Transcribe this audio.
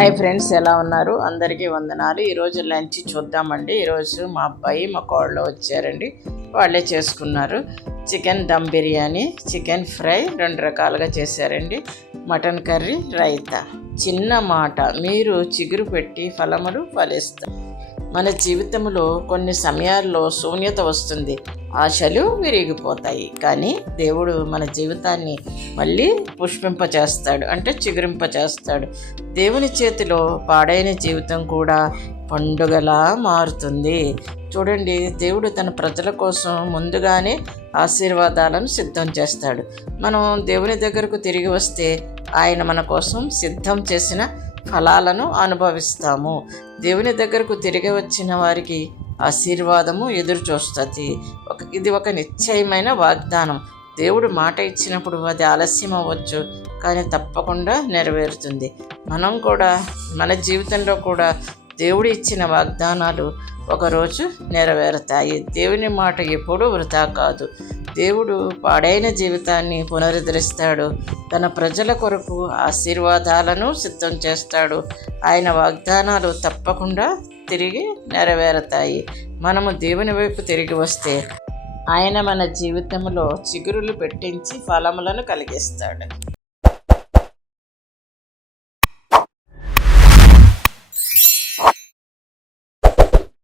Hi friends, ఎలా ఉన్నారు? అందరికీ వందనాలు. ఈరోజు లంచ్ చూద్దామండి. ఈరోజు మా అబ్బాయి మా కోడలు వచ్చారండి. వాళ్ళే చేసుకున్నారు. Chicken dum biryani, chicken fry 2 రకాలుగా చేశారండి. Mutton curry, raita. చిన్న మాట, మీరు చిగురు పెట్టి ఫలములు ఫలిస్తారు. మన జీవితంలో కొన్ని సమయాల్లో శూన్యత వస్తుంది, ఆశలు విరిగిపోతాయి. కానీ దేవుడు మన జీవితాన్ని మళ్ళీ పుష్పింపచేస్తాడు, అంటే చిగురింపచేస్తాడు. దేవుని చేతిలో పాడైన జీవితం కూడా పండుగలా మారుతుంది. చూడండి, దేవుడు తన ప్రజల కోసం ముందుగానే ఆశీర్వాదాలను సిద్ధం చేస్తాడు. మనం దేవుని దగ్గరకు తిరిగి వస్తే ఆయన మన కోసం సిద్ధం చేసిన ఫలాలను అనుభవిస్తాము. దేవుని దగ్గరకు తిరిగి వచ్చిన వారికి ఆశీర్వాదము ఎదురు చూస్తుంది. ఇది ఒక నిశ్చయమైన వాగ్దానం. దేవుడు మాట ఇచ్చినప్పుడు అది ఆలస్యం అవ్వచ్చు, కానీ తప్పకుండా నెరవేరుతుంది. మనం కూడా మన జీవితంలో కూడా దేవుడు ఇచ్చిన వాగ్దానాలు ఒకరోజు నెరవేరుతాయి. దేవుని మాట ఎప్పుడూ వృధా కాదు. దేవుడు పాడైన జీవితాన్ని పునరుద్ధరిస్తాడు. తన ప్రజల కొరకు ఆశీర్వాదాలను సిద్ధం చేస్తాడు. ఆయన వాగ్దానాలు తప్పకుండా తిరిగి నెరవేరుతాయి. మనము దేవుని వైపు తిరిగి వస్తే ఆయన మన జీవితంలో చిగురులు పెట్టించి ఫలములను కలిగిస్తాడు.